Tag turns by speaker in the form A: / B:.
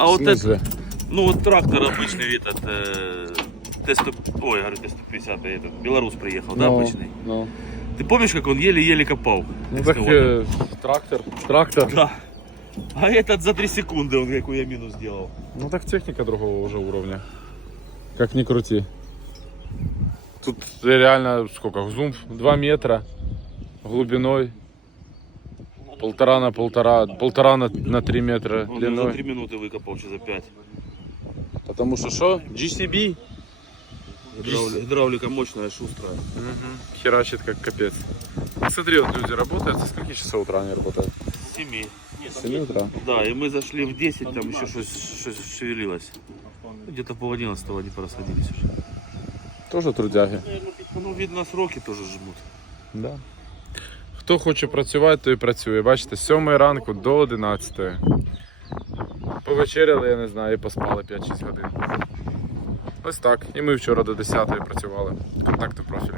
A: А вот это,
B: смысле?
A: ну вот трактор обычный этот, э, Т-100, ой, говорю, Т-150, этот, белорус приехал, да,
B: Ну,
A: обычный?
B: Ну,
A: Ты помнишь, как он еле-еле копал?
B: ну так
A: Т-100.
B: э, трактор. Трактор.
A: Да. А этот за 3 секунды он какую я минус сделал.
B: Ну так техника другого уже уровня. Как ни крути. Тут реально сколько? Зум 2 метра глубиной. Полтора на полтора, полтора на, на 3 метра
A: Он за
B: длиной.
A: 3 минуты выкопал, что за 5.
B: Потому что что? GCB
A: Гидравли- Гидравлика мощная, шустрая.
B: херачит как капец. Смотри, вот люди работают, со скольки часов утра они работают?
A: С 7.
B: С 7 утра.
A: Да, и мы зашли в 10, там еще что-то шевелилось. Где-то пол 11 они порасходились уже.
B: Тоже трудяги.
A: Ну, видно, сроки тоже жмут.
B: Да. Хто хоче працювати, той працює. Бачите, з 7 ранку до 11. Повечеряли, я не знаю, і поспали 5-6 годин. Ось так. І ми вчора до 10 працювали. Контакти в профілі.